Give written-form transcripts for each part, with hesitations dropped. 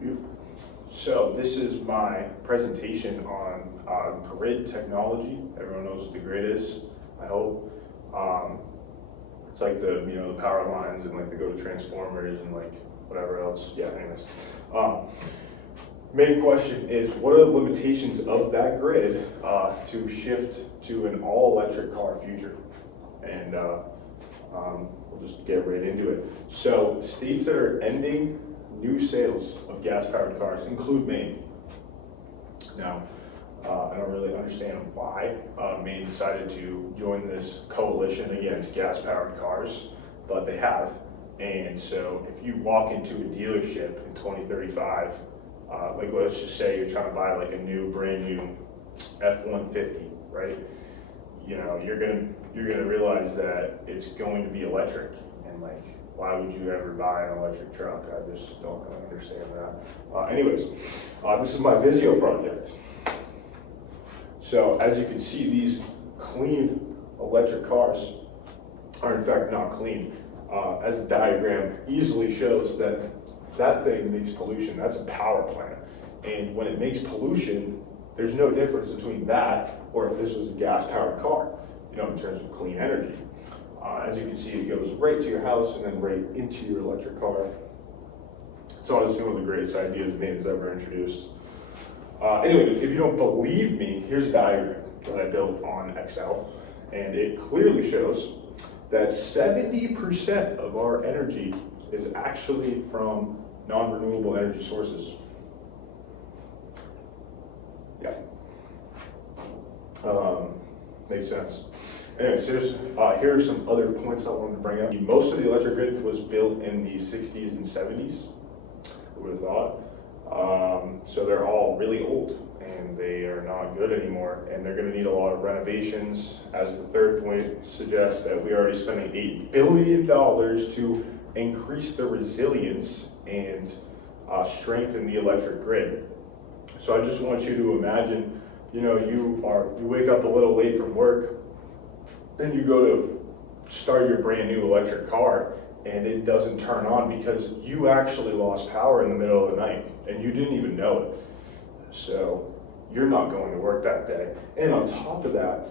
Beautiful. So this is my presentation on grid technology. Everyone knows what the grid is, I hope. It's like the power lines and like the go to transformers and like whatever else. Yeah, anyways. Main question is, what are the limitations of that grid to shift to an all-electric car future? And we'll just get right into it. So states that are ending new sales of gas-powered cars include Maine. Now, I don't really understand why Maine decided to join this coalition against gas-powered cars, but they have. And so if you walk into a dealership in 2035, like let's just say you're trying to buy like a new, brand new F-150, right? You're gonna realize that it's going to be electric, and like, why would you ever buy an electric truck? I just don't really understand that. Anyways, this is my Vizio project. So as you can see, these clean electric cars are in fact not clean. As the diagram easily shows, that thing makes pollution. That's a power plant. And when it makes pollution, there's no difference between that or if this was a gas-powered car, in terms of clean energy. As you can see, it goes right to your house and then right into your electric car. It's honestly one of the greatest ideas Maine has ever introduced. Anyway, if you don't believe me, here's a diagram that I built on Excel, and it clearly shows that 70% of our energy is actually from non-renewable energy sources. Yeah. Makes sense. Anyways, here are some other points I wanted to bring up. Most of the electric grid was built in the 60s and 70s, who would have thought. So they're all really old and they are not good anymore, and they're going to need a lot of renovations. As the third point suggests, that we are already spending $8 billion to increase the resilience and strengthen the electric grid. So I just want you to imagine, you wake up a little late from work, then you go to start your brand new electric car and it doesn't turn on because you actually lost power in the middle of the night and you didn't even know it. So you're not going to work that day. And on top of that,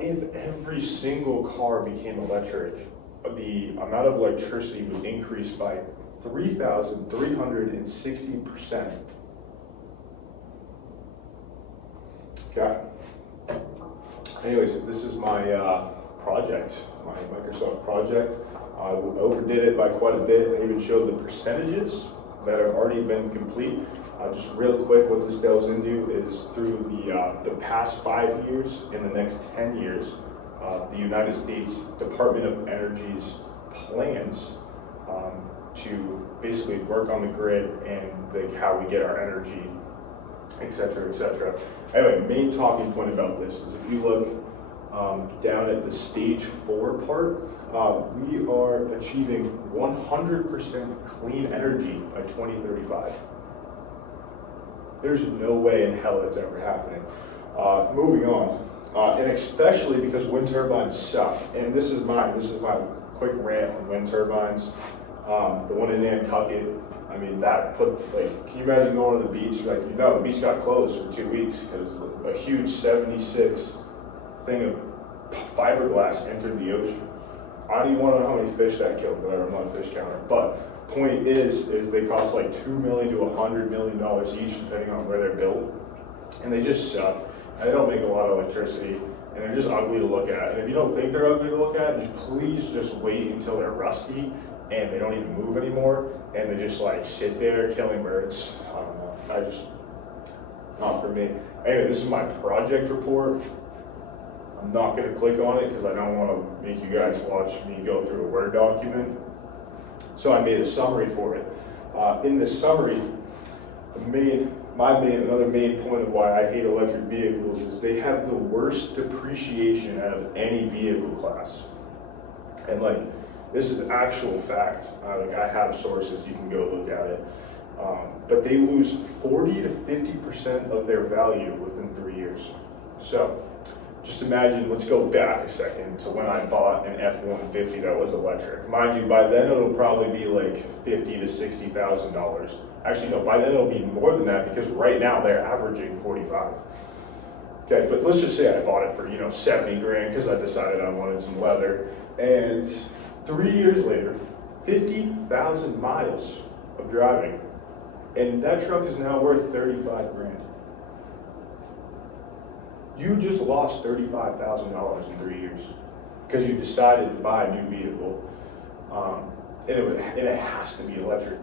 if every single car became electric, the amount of electricity would increase by 3,360%. Okay. Anyways, this is my project, my Microsoft project. I overdid it by quite a bit. I even showed the percentages that have already been complete. Just real quick, what this delves into is through the past 5 years and the next 10 years, the United States Department of Energy's plans to basically work on the grid and how we get our energy, et cetera, et cetera. Anyway, main talking point about this is if you look down at the stage 4 part, we are achieving 100% clean energy by 2035. There's no way in hell that's ever happening. Moving on, and especially because wind turbines suck. And this is my quick rant on wind turbines. The one in Nantucket, I mean, can you imagine going to the beach? The beach got closed for 2 weeks because a huge 76 thing of fiberglass entered the ocean. I don't even want to know how many fish that killed, whatever, I'm not a fish counter. But point is they cost like $2 million to $100 million each, depending on where they're built. And they just suck, and they don't make a lot of electricity, and they're just ugly to look at. And if you don't think they're ugly to look at, please just wait until they're rusty and they don't even move anymore, and they just like sit there killing birds. I don't know, not for me. Anyway, this is my project report. I'm not going to click on it because I don't want to make you guys watch me go through a Word document. So I made a summary for it. In this summary, another main point of why I hate electric vehicles is they have the worst depreciation out of any vehicle class. And this is actual fact. I have sources, you can go look at it. But they lose 40 to 50% of their value within 3 years. So just imagine, let's go back a second to when I bought an F-150 that was electric. Mind you, by then it'll probably be like $50,000 to $60,000. Actually, no, by then it'll be more than that because right now they're averaging 45. Okay, but let's just say I bought it for, 70 grand because I decided I wanted some leather. And 3 years later, 50,000 miles of driving, and that truck is now worth 35 grand. You just lost $35,000 in 3 years because you decided to buy a new vehicle, and it has to be electric.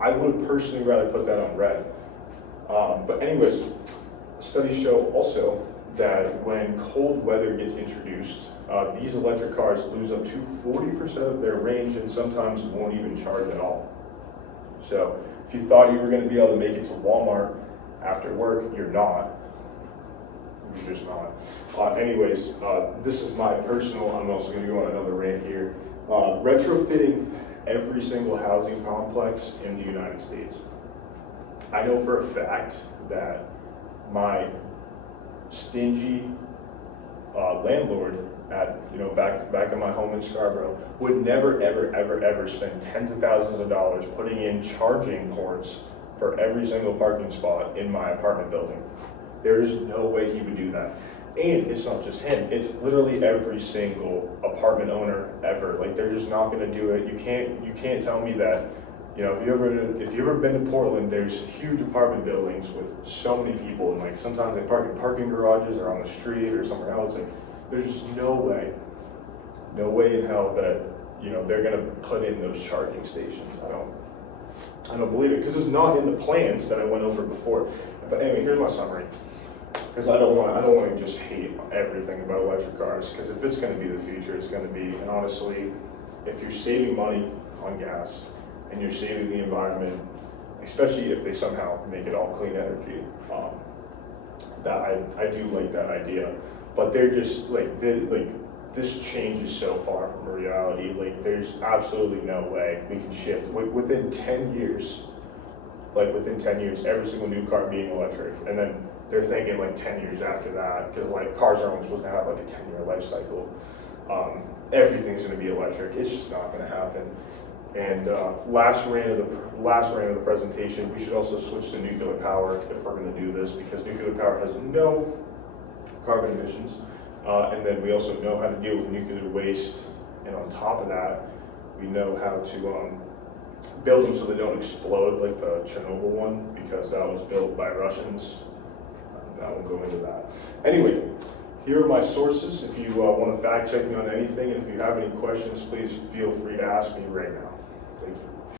I would personally rather put that on red. But anyways, studies show also that when cold weather gets introduced, these electric cars lose up to 40% of their range and sometimes won't even charge at all. So if you thought you were going to be able to make it to Walmart after work, you're not. You're just not. Anyways, this is my personal, I'm also going to go on another rant here. Retrofitting every single housing complex in the United States. I know for a fact that my stingy landlord at back in my home in Scarborough would never ever spend tens of thousands of dollars putting in charging ports for every single parking spot in my apartment building. There is no way he would do that. And it's not just him, it's literally every single apartment owner ever. Like, they're just not gonna do it. You can't tell me that, if you've ever been to Portland, there's huge apartment buildings with so many people, and like sometimes they park in parking garages or on the street or somewhere else. Like, there's just no way in hell that they're gonna put in those charging stations. I don't believe it, because it's not in the plans that I went over before. But anyway, here's my summary. Because I don't want to just hate everything about electric cars, because if it's going to be the future, it's going to be. And honestly, if you're saving money on gas and you're saving the environment, especially if they somehow make it all clean energy, that I do like that idea. But they're just this change is so far from reality. Like, there's absolutely no way we can shift within 10 years. Like, within 10 years, every single new car being electric, and then they're thinking like 10 years after that, because like cars are only supposed to have like a 10-year life cycle. Everything's going to be electric. It's just not going to happen. And last rant of the presentation, we should also switch to nuclear power if we're going to do this, because nuclear power has no carbon emissions, and then we also know how to deal with nuclear waste. And on top of that, we know how to build them so they don't explode like the Chernobyl one, because that was built by Russians. I won't go into that. Anyway, here are my sources if you want to fact check me on anything, and if you have any questions, please feel free to ask me right now.